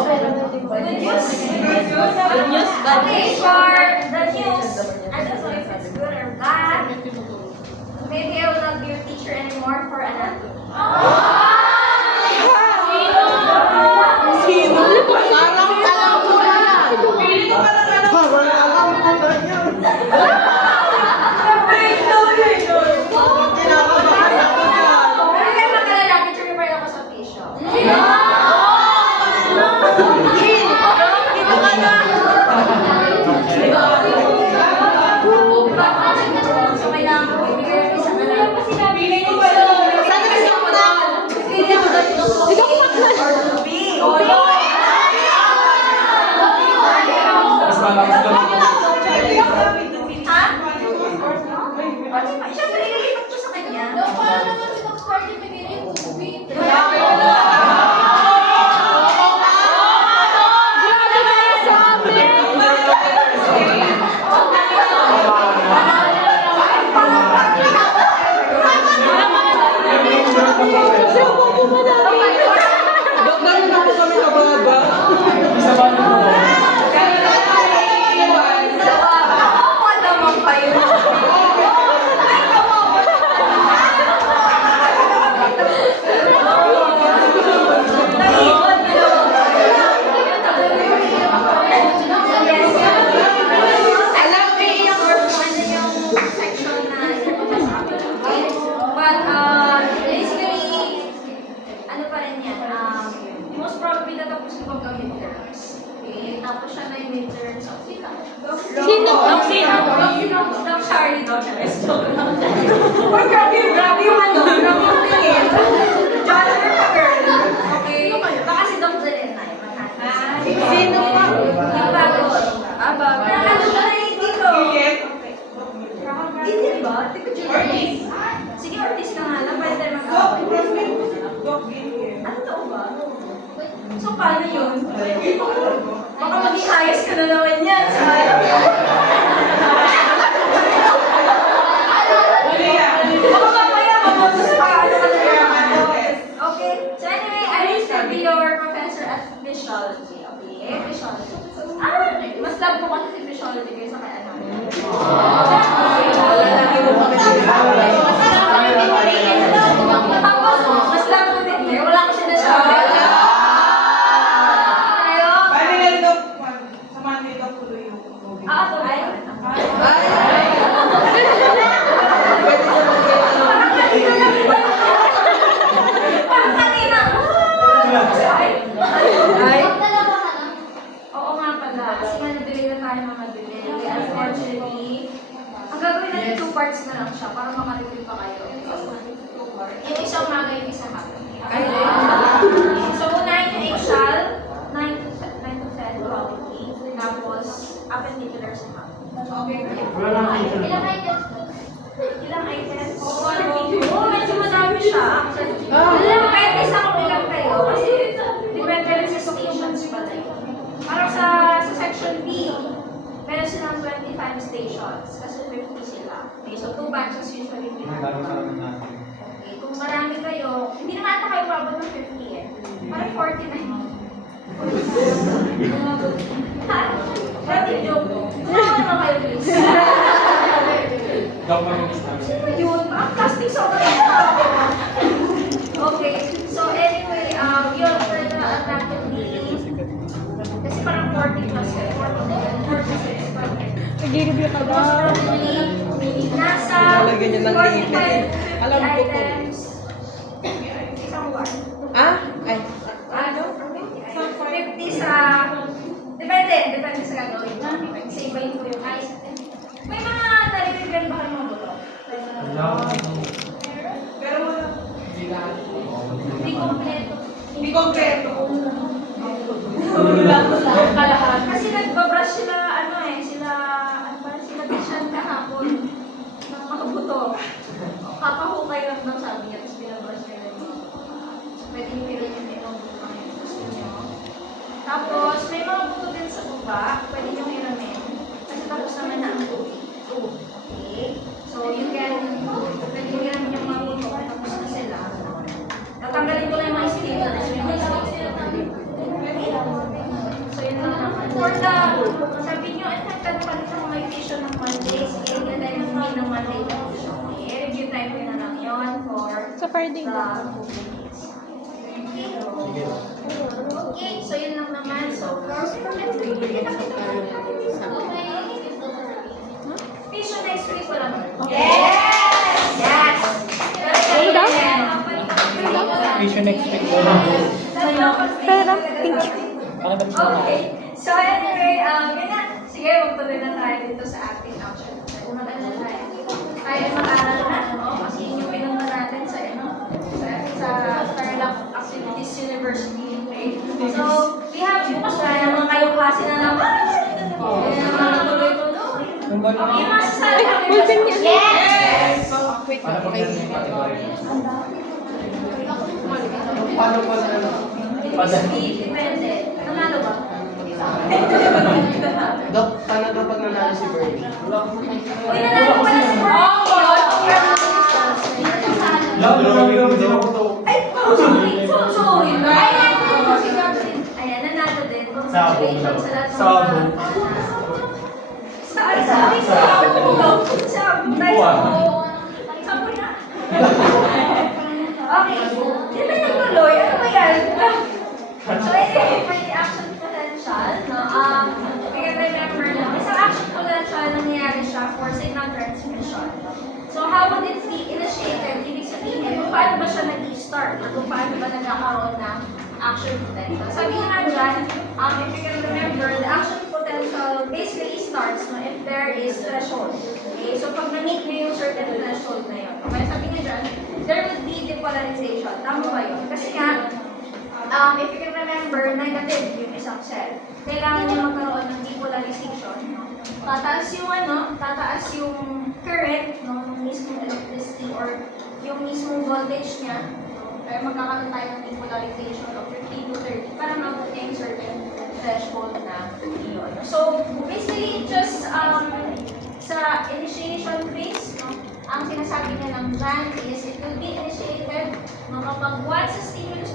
Okay, for the news, I don't know if it's good or bad. Maybe I will not be your teacher anymore for anatomy. Sino? Parang alam ko na. Parang alam ko na yun. Kinakabahan ako dyan. Pero kayo magkalala, teacher ko pa rin ako sa facial. So, kailangan ko ibigay yung isang alam. Sana kasi ako na. Or to be. Ha? Siyempre, ililipat ko sa kanya. Ganun na po kami kababa. Ako naman pa yun. Alam ko yung ano yung section na ipapasama. But basically, ano pa rin yan, most probably natapusin ko ang midterms. Okay? Tapos siya na yung midterms of sino? Sino? Ang sino? Doc Charlie, Doc Charlie. Or grabe yung ano, grabe yung tingin. John Ripper. Okay? Baka si Doc Zelena yung maghanap. Sino pa? Yung bago. Aba, ano ba na yung dito? Hindi ba? Tipo Ortiz. Sige, Ortiz ka nga lang. Pwede tayo mag-away. Ano to ba? So, paano yun? Baka maging ayos ka na naman yan. Baka mamaya mabutos pa. Okay. So anyway, I used to be your professor at physiology. Okay? Physiology. Mas love ko kasi si physiology kaysa kay ano. Tapos, mas love ko din eh. Wala ko sinasabi. Tayo? Ako ba? Parang kanina. Oo nga pala. Kasi nga nabili na tayo mga bili. Unfortunately, ang gagawin natin 2 parts na lang siya para makareview pa kayo. Yung isang umaga, yung isang hapon. So, unahin yung eggshell, 9 to 10 probably. Tapos, appendicular sa hapon. Ilang items? Oo, medyo madami siya. Depende sa kung ilang kayo. Kasi, depende rin sa stations pala yun. Parang sa section B, meron silang 25 stations. Kasi 50 sila. Okay, so 2 batches usually pinagawa. Okay, kung marami kayo, hindi naman ata kayo mabot ng 50 eh. Parang 40 na yun. Ha? Grabe yung joke mo. Kumawa naman kayo, please. Sino yun? Ang casting sa mga Okay, so anyway, yun for the anatomy. Kasi parang 40 plus kayo. 46 pa. Nag-review ka ba? Nasa Lalagyan niya ng 45 Alam ko to. items. Isang one. Ah? Ay. Ano? 50 sa... Depende sa gagawin. Kasi iba-iba po yung eyes. May mga nare-review ba kayo mga buto? Hindi kompleto. Kasi nagbabrush sila, sila Tishan kahapon ng mga buto. Kakahukay lang daw sabi niya, tapos binabrush nila yung mga buto. Pwede yung pilit yung itong buto ngayon. Gusto niyo. Tapos, may mga buto din sa baba, pwede nyo hiramin. Kasi tapos naman na ang tubig. Okay? So, you can, pwede nyo Friday sa ba? Okay, so yun lang naman. So, Vision next week ko lang. Yes! Yes! Ano daw? Vision next week. Pero, thank you. Okay. So anyway, yun na. Sige, magtuloy na tayo dito sa acting action. Umagal na tayo. Tayo mag-aral na, no? Kasi yun yung pinunta natin sa, sa Tarlac Activities University. Okay? So, we have bukas na naman kayong klase na naman. Kaya naman tuloy-tuloy. Okay, masasabi kami ba? Open niya. Yes! Paano po na? Depende. Nanalo ba? Dok, paano kapag nanalo si Bernie? Uy, nanalo pala si Ay, sorry. Sorry. Ayan, si Jocelyn. Ayan, nanalo din. Congratulations sa lahat ng Sabog. Sorry. Sabog. Sabog. na. Okay. Di ba nagtuloy? Ano ba yan? So, anyway, for the action potential, no, we can remember na isang action potential nangyayari siya for signal transmission. So, how would it be initiated? Ibig sabihin, kung paano ba siya nag-start? Kung paano ba nagkakaroon ng action potential? Sabi nga dyan, if you can remember, the action potential basically starts no, if there is threshold. Okay? So, pag na-meet mo yung certain threshold na yun. Okay? Sabi nga dyan, there would be depolarization. Tama ba yun? Kasi nga, if you can remember, negative yung isang cell. Kailangan niya magkaroon ng depolarization. No? Tataas yung current, no, yung mismong electricity or yung mismong voltage niya. No? Kaya magkakaroon tayo ng depolarization of 50 to 30 para mabot niya yung certain threshold na yun. So, basically, just sa initiation phase, no, ang sinasabi niya lang dyan is it will be initiated no, kapag once a stimulus,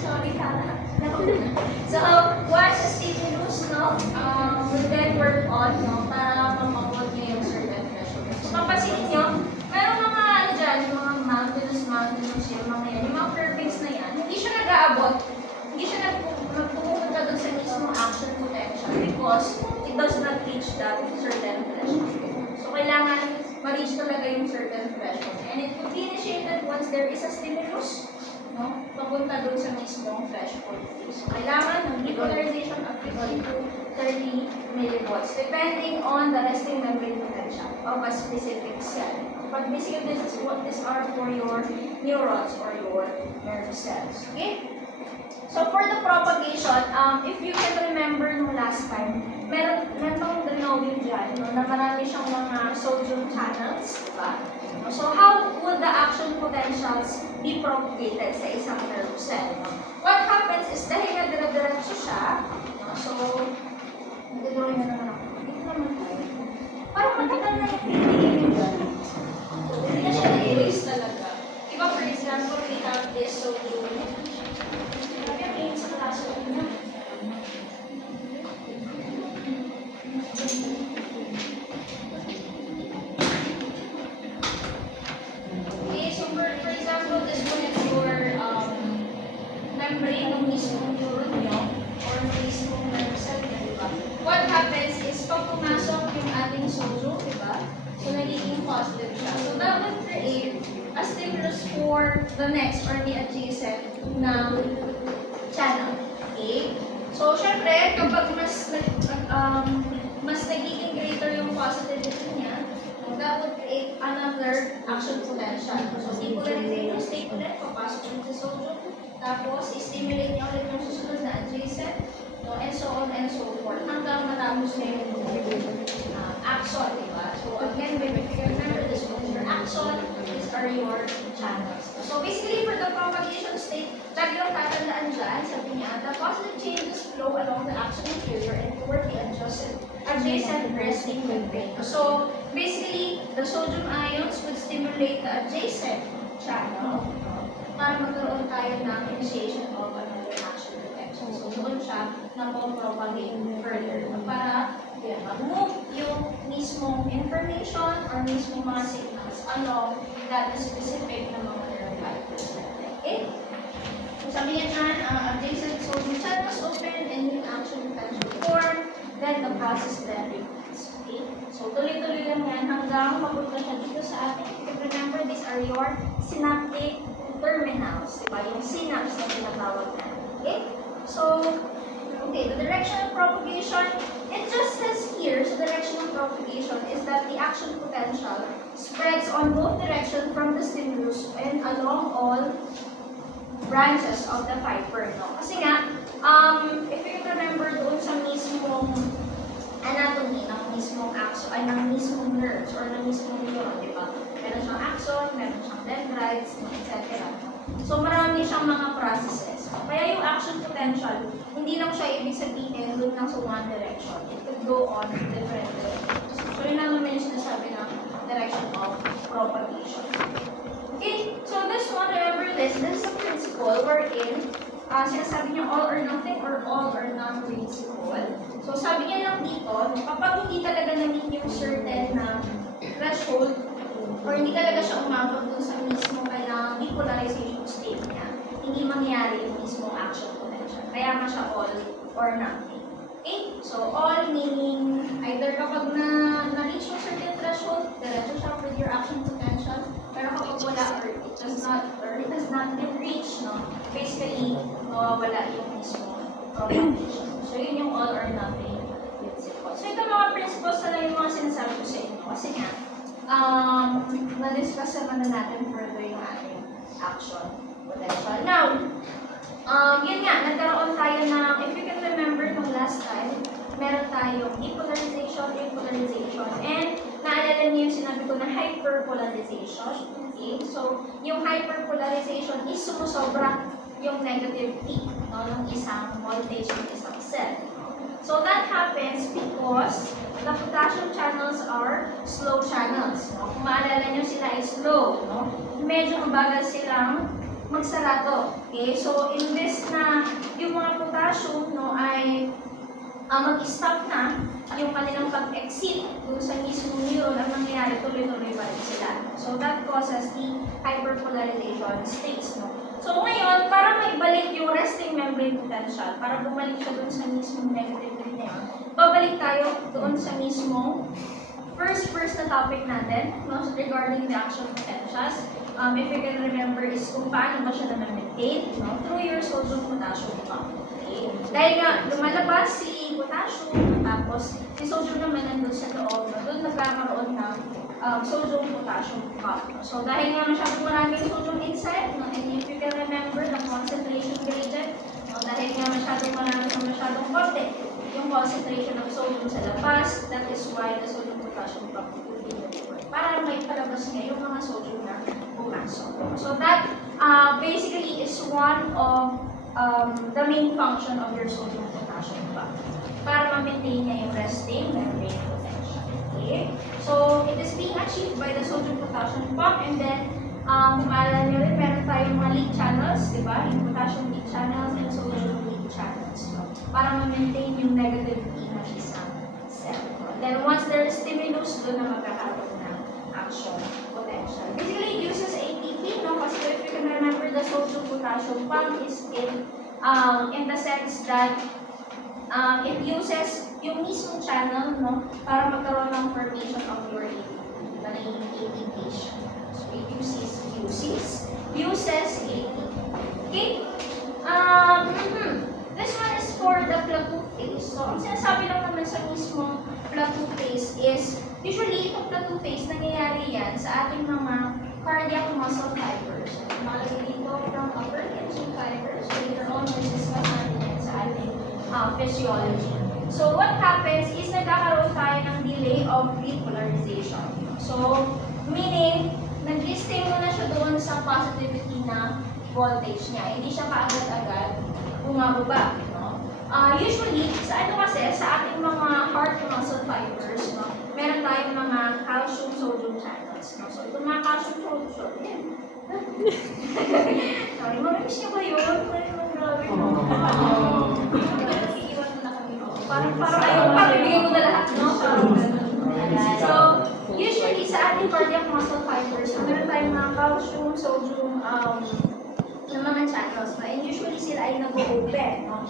sorry, Hannah. So, once a stimulus, no, will then work on, no, para mamabot niya yung certain threshold. So, papansin niyo, meron mga ano dyan, yung mga mountainous, yung mga yan, yung mga curvings na yan, hindi siya nag-aabot, hindi siya nagpupunta dun sa mismong action potential because it does not reach that certain threshold. So, kailangan ma-reach talaga yung certain threshold. And it will be initiated once there is a stimulus, no? Papunta doon sa mismong threshold. So, kailangan ng depolarization of 50 to 30 millivolts depending on the resting membrane potential of a specific cell. But basically, this is what these are for your neurons or your nerve cells. Okay? So, for the propagation, if you can remember nung last time, meron drawing dyan, no, na marami siyang mga sodium channels, diba? So, how would the action potentials be propagated sa isang nerve cell? No? What happens is, dahil nga dire-diretso siya, no, so, nag-drawing na naman ako. Dito naman tayo. Parang matagal na yung pinigil dyan. Hindi na siya na-erase talaga. Diba, for example, we have this sodium. Sa classroom na. Okay, so for example, this one is your membrane ng mismong neuron nyo or mismong nerve cell nyo, diba? What happens is, pag pumasok yung ating sodium, diba? So, nagiging positive siya. So, that would create a stimulus for the next or the adjacent na channel. Okay? So, syempre, kapag mas nagiging greater yung positivity niya, that would create another action potential. So, depolarization state ulit, papasok ulit sa sodium, tapos, stimulate niya ulit yung susunod na adjacent, no, and so on and so forth, hanggang matapos na yung axon, diba? So, again, if you can remember this one, your axon, these are your channels. So, basically, for the propagation state, lagi lang tatandaan dyan, sabi niya, the positive changes flow along the axon interior and toward the adjacent resting membrane. So, basically, the sodium ions would stimulate the adjacent channel para magkaroon tayo ng initiation of another action potential. So, doon siya na-propagate further para mag-move yung mismong information or mismong mga signals along that specific na mga nerve fibers. Okay? So sabi niya dyan, adjacent sodium channels open and new action potential form, then the process then repeats. Okay? So tuloy-tuloy lang yan hanggang mapunta siya dito sa atin. If you remember, these are your synaptic terminals. Diba? Yung synapse na tinatawag natin. Okay? So, okay, the direction of propagation, it just says here, so direction of propagation is that the action potential spreads on both directions from the stimulus and along all branches of the fiber. No? Kasi nga, if you remember doon sa mismong anatomy ng mismong axon, ay ng mismong nerves or ng mismong neuron, di ba? Meron siyang axon, meron siyang dendrites, etc. So, marami siyang mga processes. Kaya yung action potential, hindi lang siya ibig sabihin doon lang sa one direction. It could go on different directions. So, yun naman yung sinasabi ng direction of propagation. Okay, so this one, remember this is a principle wherein sinasabi niya all or nothing or all or none principle. So, sabi niya lang dito, kapag hindi talaga na-meet yung certain na threshold or hindi talaga siya umabot dun sa mismo kailangang depolarization state niya, hindi mangyayari yung mismo action potential. Kaya nga siya all or nothing. Okay? So, all meaning either kapag na-reach yung certain threshold, diretso siya with your action potential, pero kapag wala or it has not been reached, no, basically, mawawala yung mismo propagation. So, yun yung all or nothing principle. So, ito mga principles na lang yung mga sinasabi ko sa inyo. Kasi nga, na-discuss naman na natin further yung ating action potential. Now, yun nga, nagkaroon tayo ng, if you can remember nung last time, meron tayong depolarization, repolarization, and naalala niyo yung sinabi ko na hyperpolarization. Okay? So, yung hyperpolarization is sumusobra yung negative peak ng isang voltage ng isang cell. So, that happens because the potassium channels are slow channels. No? Kung maalala nyo, sila ay slow. No? Medyo mabagal silang magsarado. Okay? So, imbes na yung mga potassium ay mag-stop na yung kanilang pag-exit dun sa mismong neuron, ang nangyayari tuloy-tuloy pa rin sila. So, that causes the hyperpolarization states. No? So, ngayon, para maibalik yung resting membrane potential, para bumalik siya dun sa mismong negative rate na yun, babalik tayo doon sa mismong first na topic natin, no, regarding the action potentials. If you can remember, is kung paano ba siya na-maintain, no, through your sodium-potassium pump. Okay? Dahil nga, lumalabas si potassium, tapos si sodium naman nandun sa loob, doon nagkakaroon ng sodium-potassium pump. So, dahil nga masyadong maraming sodium inside, no, and if you can remember, the concentration gradient, no, dahil nga masyadong konti, yung concentration of sodium sa labas, that is why the sodium-potassium pump will be required. Para may palabas niya yung mga sodium na pumasok. So that basically is one of the main function of your sodium-potassium pump. Para ma-maintain niya yung resting membrane potential. Okay? So it is being achieved by the sodium-potassium pump, and then maalala niyo rin, meron tayong mga leak channels, di ba? Yung potassium leak channels and sodium leak channels. So, para ma-maintain yung negative P ng isang cell. Then once there is stimulus, doon na magkakaroon ng action potential. Basically, it uses ATP, no? Kasi if you can remember, the sodium-potassium pump is in the sense that it uses yung mismong channel, no? Para magkaroon ng formation of your ATP. Diba na yung ATP siya. So, it uses ATP. Okay? This one is for the plateau phase. So, ang sinasabi lang naman sa mismong plateau phase is, usually, itong plateau phase, nangyayari yan sa ating mga cardiac muscle fibers. Malagay dito from upper tension fibers. So, later on, we'll discuss natin yan sa ating physiology. So, what happens is nagkakaroon tayo ng delay of repolarization. So, meaning, nag-stay muna siya doon sa positivity na voltage niya. Hindi siya kaagad-agad bumababa, no? Usually, sa ano kasi, sa ating mga heart muscle fibers, no, meron tayong mga calcium-sodium channels, no? So, itong mga calcium-sodium, yan. Sorry, mamimiss niyo ba yun? Grabe, no? Nag-iiwan na kami, no? Parang ayaw, pabibigay ko na lahat, no? So, usually, sa ating cardiac muscle fibers, calcium, sodium, ng mga channels, no? And usually sila ay nag-open, no?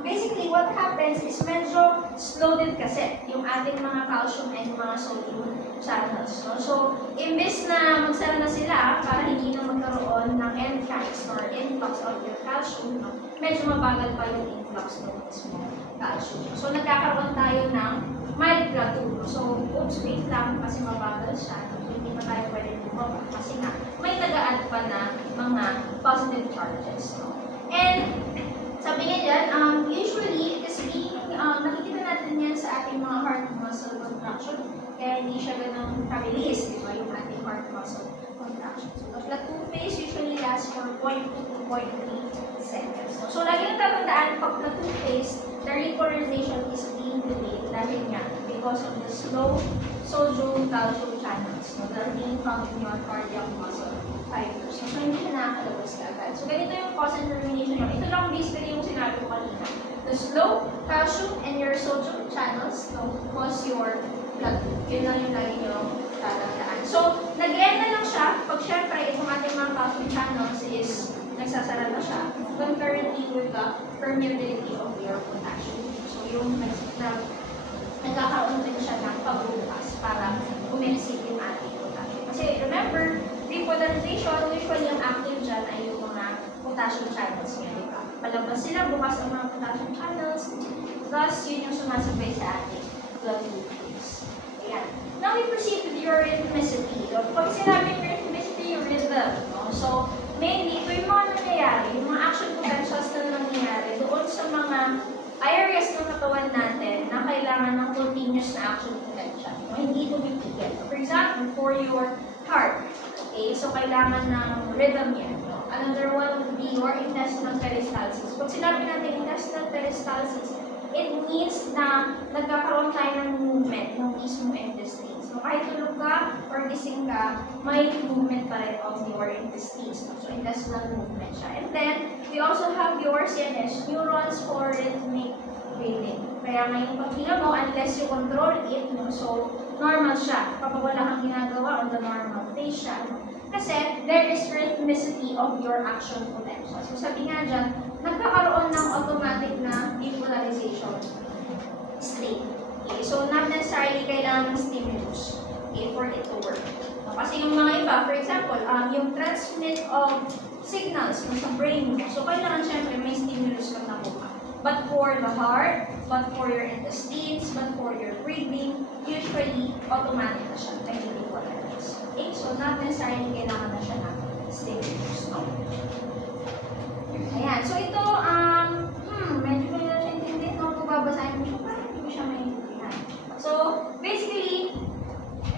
Basically, what happens is medyo slow din kasi yung ating mga calcium and mga sodium channels, no? So, imbes na magsara na sila para hindi na magkaroon ng entrance or influx of your calcium, no? Medyo mabagal pa yung influx ng mismo calcium. So, nagkakaroon tayo ng mild plateau. So, oops, wait lang kasi mabagal siya. So, hindi pa tayo pwede bumaba kasi nga may nag-a-add pa na mga positive charges. No? And sabi nga dyan, usually, it is being, nakikita natin yan sa ating mga heart muscle contraction. Kaya hindi siya ganun kabilis, di ba, yung ating heart muscle contraction. So, the plateau phase usually lasts for 0.2 to 0.3 seconds. No? So, lagi nang tatandaan, pag plateau phase, the repolarization is being delayed dahil nga because of the slow sodium calcium channels no, that are being found in your cardiac muscle fibers. So, hindi siya nakakalabas ka agad. So, ganito yung cause and termination nyo. Ito lang basically yung sinabi ko kanina. The slow calcium and your sodium channels no, cause your plateau. Yun lang yung lagi nyo tatandaan. So, nag-end na lang siya. Pag syempre, itong ating mga calcium channels is nagsasara na siya concurrently with the permeability of your potassium. So, yung nagkakaroon din siya ng pagbubukas para umilisip yung ating potassium. Kasi remember, repolarization, usually ang active dyan ay yung mga potassium channels niya, di ba? Palabas sila, bukas ang mga potassium channels, thus yun yung sumasabay sa ating blood glucose. Ayan. Now we proceed with your rhythmicity. Pag sinabing rhythmicity, yung rhythm. No? So, mainly, ito yung mga nangyayari, yung mga action potentials na nangyayari doon sa mga areas ng katawan natin na kailangan ng continuous na action potential. No? Hindi tumipigil. For example, for your heart, okay, so kailangan ng rhythm yan. No? Another one would be your intestinal peristalsis. Pag sinabi natin intestinal peristalsis, it means na nagkakaroon tayo ng movement ng mismo intestines. So, kahit tulog ka or gising ka, may movement pa rin of your intestines. So, intestinal movement siya. And then, we also have your CNS, neurons for rhythmic breathing. Kaya ngayong paghinga mo, unless you control it, no, so normal siya. Kapag wala kang ginagawa on the normal phase siya. Kasi, there is rhythmicity of your action potential. So, sabi nga dyan, nagkakaroon ng automatic na depolarization state. Okay? So, not necessarily kailangan ng stimulus okay, for it to work. No? Kasi yung mga iba, for example, yung transmit of signals no, sa brain mo. So, kailangan syempre may stimulus kang nakuha. But for the heart, but for your intestines, but for your breathing, usually, automatic na siya. Nag-depolarize. Okay? So, not necessarily kailangan na siya ng stimulus. No? Ayan. So, ito, medyo ko nila siya intindi. No? Kung babasahin mo siya, parang hindi ko siya maintindihan. So, basically,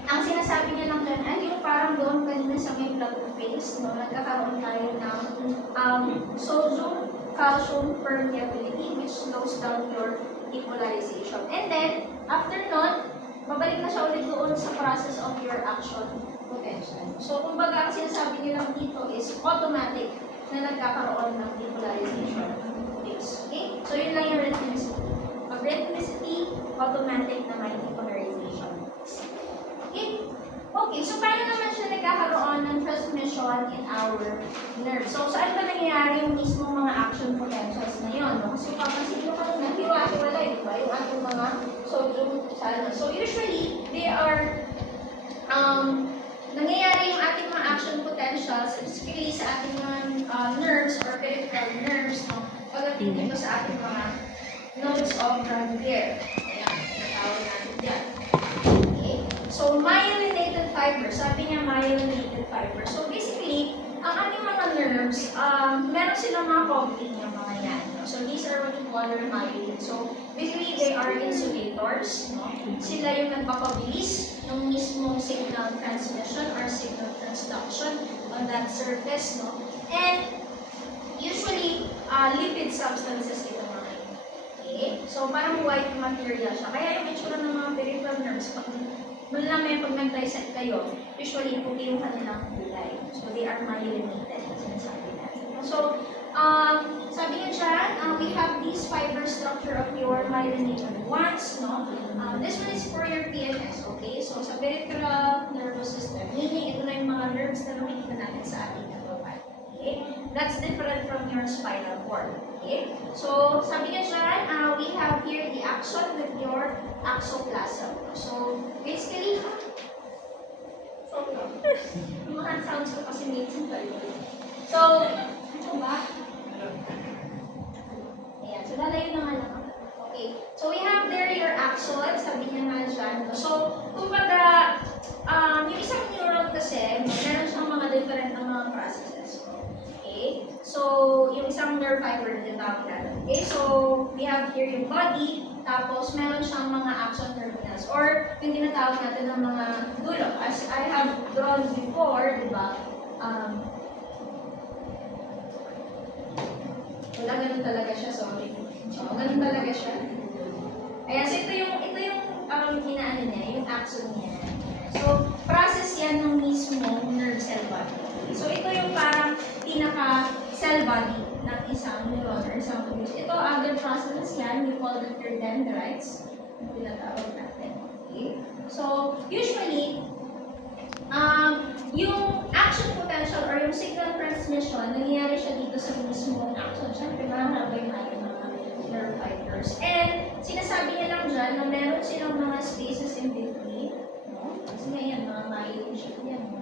ang sinasabi niya lang dyan ay yung parang doon kanina sa may plateau phase, no? Nagkakaroon tayo ng sodium, calcium permeability which slows down your depolarization. And then, after nun, babalik na siya ulit doon sa process of your action potential. So, kumbaga, ang sinasabi niya lang dito is automatic na nagkakaroon ng depolarization phase. Okay? So, yun lang yung rhythmicity. Pag rhythmicity, automatic na may depolarization phase. Okay? Okay, so paano naman siya nagkakaroon ng transmission in our nerves? So, saan ba nangyayari yung mismo mga action potentials na yun? No? Kasi papansin nyo kanina, hiwa-hiwalay, di ba? Yung ating mga sodium channels. So, usually, they are nangyayari yung ating mga action potentials, specifically sa ating mga nerves or peripheral nerves, no? Pagdating dito sa ating mga nodes of Ranvier. Ayan, natawag natin dyan. Okay? So, myelinated fiber. Sabi niya myelinated fiber. So, basically, ang ating mga nerves, meron silang mga coupling ng mga yan. No? So, these are what we call their myelin. So, basically, they are insulators. No? Sila yung nagpapabilis ng mismong signal transmission or signal transduction on that surface. No? And, usually, lipid substances ito mga yun. Okay? So, parang white material siya. Kaya yung itsura ng mga peripheral nerves, pag nag-dissect kayo, usually puti yung kanilang kulay. So, they are myelinated, sinasabi natin. So, sabi nga dyan, we have this fiber structure of your myelinated ones, no? This one is for your PNS, okay? So, sa peripheral nervous system, meaning ito na yung mga nerve fibers na nakikita natin sa ating katawan. Okay? That's different from your spinal cord. Okay? So, sabi nga dyan, we have here the axon with your axoplasm. So, basically, mga sounds ko kasi minsan pa rin. So, ito ba? Ayan, so lalayo naman ako. Okay, so we have there your axon, sabi niya nga dyan. So, kumbaga, yung isang neuron kasi, meron siyang mga different na mga processes. Okay, so, yung isang nerve fiber na tinatawag natin. Okay, so, we have here yung body, tapos meron siyang mga axon terminals, or yung tinatawag natin ng mga dulo. As I have drawn before, di ba? Wala, ganun talaga siya, sorry. So, ganun talaga siya. Ayan, so ito yung inaano niya, yung axon niya. So, process yan ng mismong nerve cell body. So, ito yung parang pinaka-cell body ng isang neuron or isang tubig. Ito, other processes yan, we call them your dendrites, yung tinatawag natin. Okay? So, usually, yung action potential or yung signal transmission, nangyayari siya dito sa mismong axon. Siyempre, mahaba yung ating mga nerve fibers. And, sinasabi niya lang dyan na meron silang mga spaces in between. No? Kasi may yan, mga myelin sheath yan. No?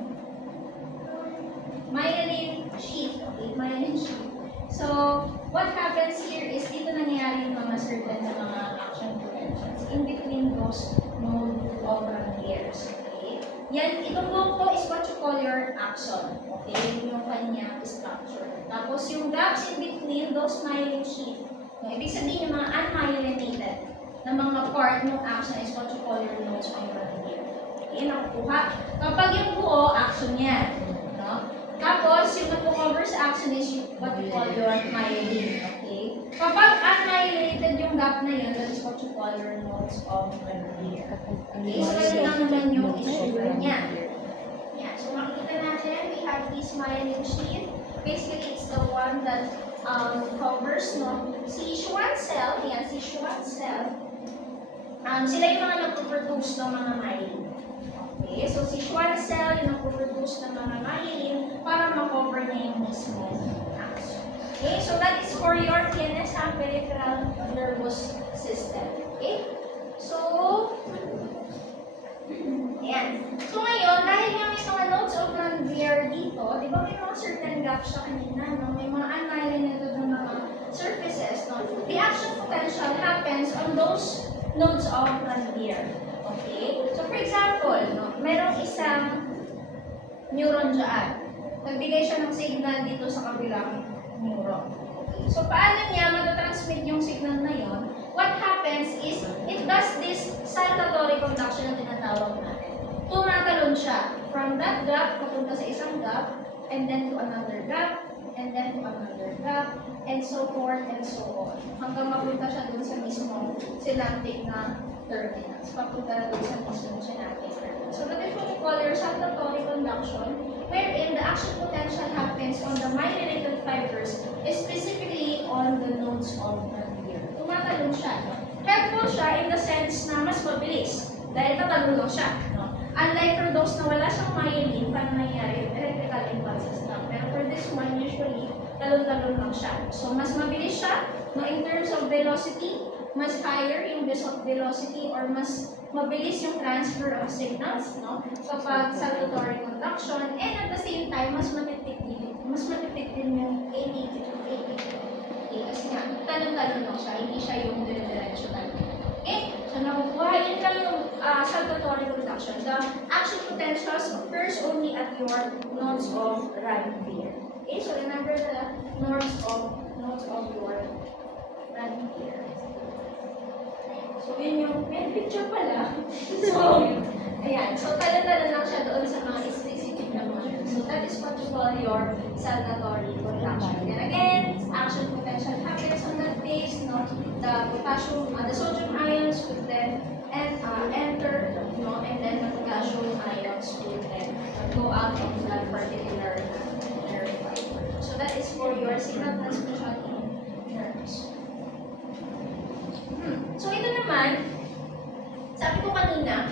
Myelin sheath. Okay, myelin sheath. So, what happens here is dito nangyayari yung mga certain na mga action potentials in between those node of hairs. Okay? Yan, itong buong to is what you call your axon. Okay? Yung kanya structure. Tapos yung gaps in between those myelin sheath. No, ibig sabihin yung mga unmyelinated na mga part ng axon is what you call your nodes of hair. Okay? Nakukuha. Kapag yung buo, axon yan. No? Tapos, yung nagpo-cover sa axon is what you call your myelin. Okay? Kapag unmyelinated yung gap na yun, that is what you call your nodes of hair. Okay? So, yun lang naman yung issue niya. Yeah. So, makikita natin, we have this myelin sheath. Basically, it's the one that covers, no? Si Schwann cell, yan, si Schwann cell, sila yung mga nagpo-produce ng mga myelin. Okay, so si Schwann cell yung nagpo-produce ng mga myelin para ma-cover niya yung mismo axon. Okay, so that is for your PNS, peripheral nervous system. Okay, so, ayan. So ngayon, dahil nga may mga nodes of Ranvier dito, di ba may mga certain gaps siya kanina, no? May mga unmyelinated na mga surfaces, no? The action potential happens on those nodes of Ranvier. Okay? So for example, no, merong isang neuron dyan. Nagbigay siya ng signal dito sa kabilang neuron. Okay? So paano niya matatransmit yung signal na yon? What happens is, it does this saltatory conduction na tinatawag natin. Tumatalon siya from that gap papunta sa isang gap, and then to another gap, and then to another gap, and so forth and so on. Hanggang mapunta siya dun sa mismong synaptic na terminals. Papunta na dun sa mismong synaptic terminals. So that is what we call your saltatory conduction, wherein the action potential happens on the myelinated fibers, specifically on the nodes of Ranvier. Tumatalon siya. No? Helpful siya in the sense na mas mabilis. Dahil tatalon lang siya. No? Unlike for those na wala siyang myelin, paano nangyayari yung electrical impulses lang. Pero for this one, usually, talon-talon lang siya. So, mas mabilis siya, no, in terms of velocity, mas higher yung velocity or mas mabilis yung transfer of signals, no, kapag saltatory conduction, and at the same time, mas matipid din yung ATP. Okay, kasi nga, talon-talon lang siya, hindi siya yung dire-diretso talaga. Okay, so nakukuha, yun lang yung saltatory conduction. The action potentials occurs only at your nodes of Ranvier. Okay, so remember the nodes of your Ranvier. So yun yung, may picture pala. So, ayan. So talon-talon lang siya doon sa mga specific na motion. So that is what you call your saltatory conduction. And again, action potential happens on that phase, no? The sodium ions would then enter, no? And then the potassium ions would then go out of that particular nerve fiber. So that is for your signal transmission in nerves. So ito naman, sabi ko kanina,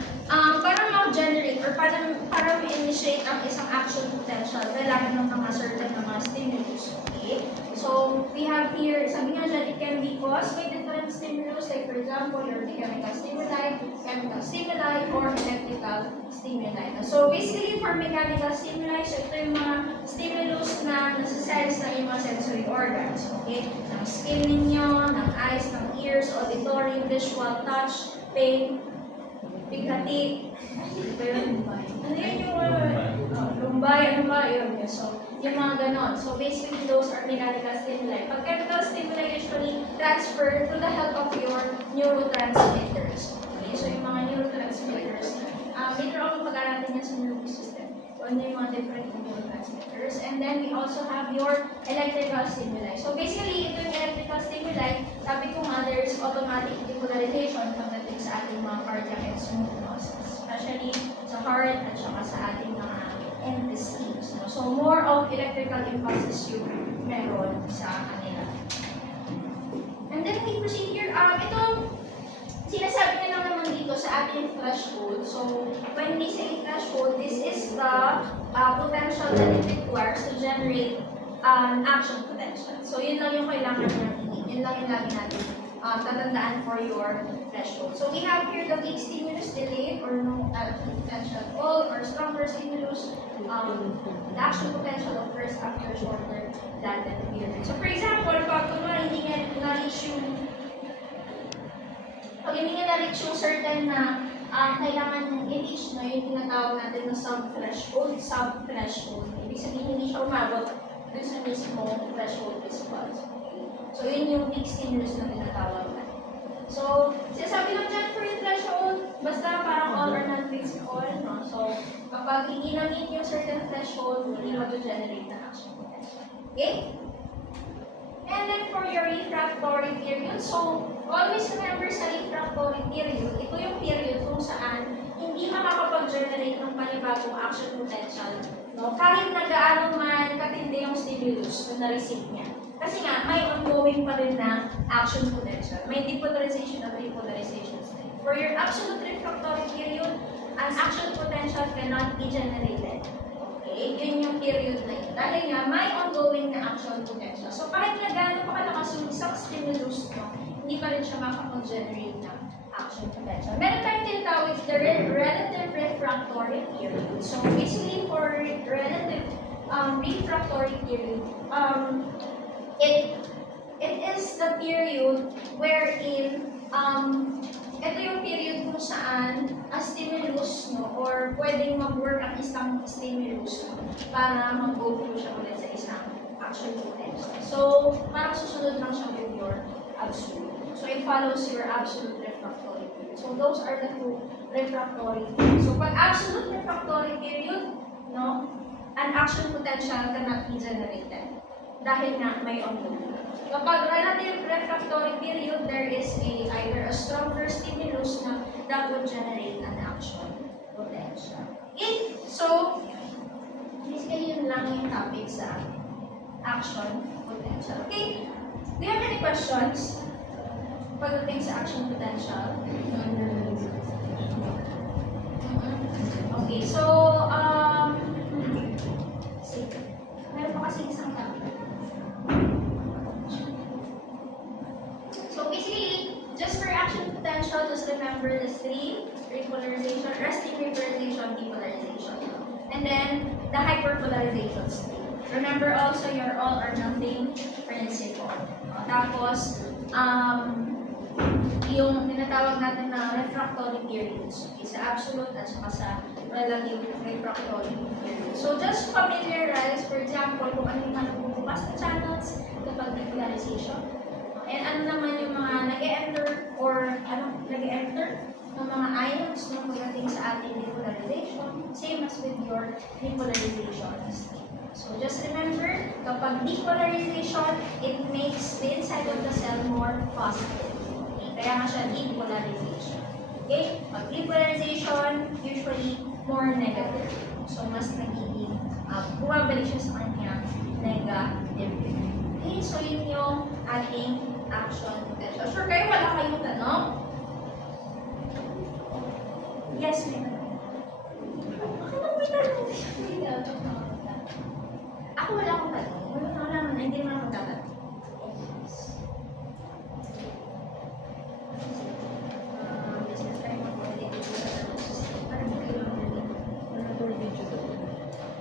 para mag-generate or para ma-initiate ang isang action potential, kailangan ng mga certain na mga stimulus. Okay? So, we have here, sabi nga dyan, it can be caused by different stimulus, like for example, your chemical stimuli, or electrical stimuli. So, basically, for mechanical stimuli, so ito yung mga stimulus na nasa-sense ng yung mga sensory organs. Okay? Ng skin ninyo, ng eyes, ng ears, auditory, visual, touch, pain, bighati. Ano yun yung lumbay, ano ba? Yun. So, yung mga ganon. So, basically, those are mechanical stimuli. Pag chemical stimuli usually transfer to the help of your neurotransmitters. Okay? So, yung mga neurotransmitters, later on, pag-aralan yan sa nervous system. So, ano yung mga different neurotransmitters. And then, we also have your electrical stimuli. So, basically, ito yung electrical stimuli. Sabi ko nga, there is automatic depolarization pagdating sa ating mga cardiac and smooth muscles. Especially sa heart at saka sa ating mga intestines. No? So, more of electrical impulses yung meron sa kanila. And then, we proceed here. Ito, sinasabi niya lang naman dito sa ating threshold. So, when we say threshold, this is the potential that it requires to generate action potential. So, yun lang yung kailangan natin. Yun lang yung lagi natin tatandaan for your threshold. So, we have here the weak stimulus, delayed or no action potential at all, or stronger stimulus. The action potential occurs after shorter latent period. So, for example, pag hindi nga na-reach yung certain na kailangan mong i-reach, no, yung tinatawag natin na sub-threshold. Ibig sabihin, hindi siya umabot dun sa mismo threshold response. Okay? So, yun yung weak stimulus na tinatawag natin. So, sinasabi lang dyan for yung threshold, basta parang all or none principle, no? So, kapag hindi na-meet yung certain threshold, hindi mag-generate na action potential. Okay? And then for your refractory period, so always remember sa refractory period, ito yung period kung saan hindi makakapag-generate ng panibagong action potential, no? Kahit na gaano man katindi yung stimulus na na-receive niya. Kasi nga, may ongoing pa rin na action potential. May depolarization at repolarization state. For your absolute refractory period, an action potential cannot be generated. Okay? Yun yung period na yun. Dahil nga, may ongoing na action potential. So, kahit na gano'n pa kalakas yung isang stimulus, no, hindi pa rin siya makapag-generate ng action potential. Meron tayong tinatawag the relative refractory period. So, basically, for relative refractory period, it is the period wherein ito yung period kung saan ang stimulus, no, or pwedeng mag-work ang isang stimulus, no, para mag-go through siya ulit sa isang action potential. So, parang susunod lang siya with your absolute. So, it follows your absolute refractory period. So, those are the two refractory periods. So, pag absolute refractory period, no, an action potential cannot be generated. Dahil nga may ongoing. Kapag relative refractory period, there is either a stronger stimulus na that would generate an action potential. Okay? So, basically yun lang yung topic sa action potential. Okay? Do you have any questions pagdating sa action potential? Okay, so, meron pa kasi isang topic. So basically, just for action potential, just remember the three: repolarization, resting repolarization, depolarization. And then the hyperpolarization state. Remember also your all or nothing principle. Tapos, yung tinatawag natin na refractory periods. Okay, sa absolute at saka sa relative refractory period. So just familiarize, for example, kung ano yung nagbubukas na channels kapag depolarization. And ano naman yung mga nag-e-enter or nag-e-enter ng mga ions na pagdating sa ating depolarization, same as with your depolarization state. So just remember, kapag depolarization, it makes the inside of the cell more positive. Okay? Kaya nga siya depolarization. Okay? Pag depolarization, usually more negative. So mas nagiging, bumabalik siya sa kanya negative. Okay? So yun yung ating action potential. Sure kayo, wala kayong tanong? Yes, ma'am.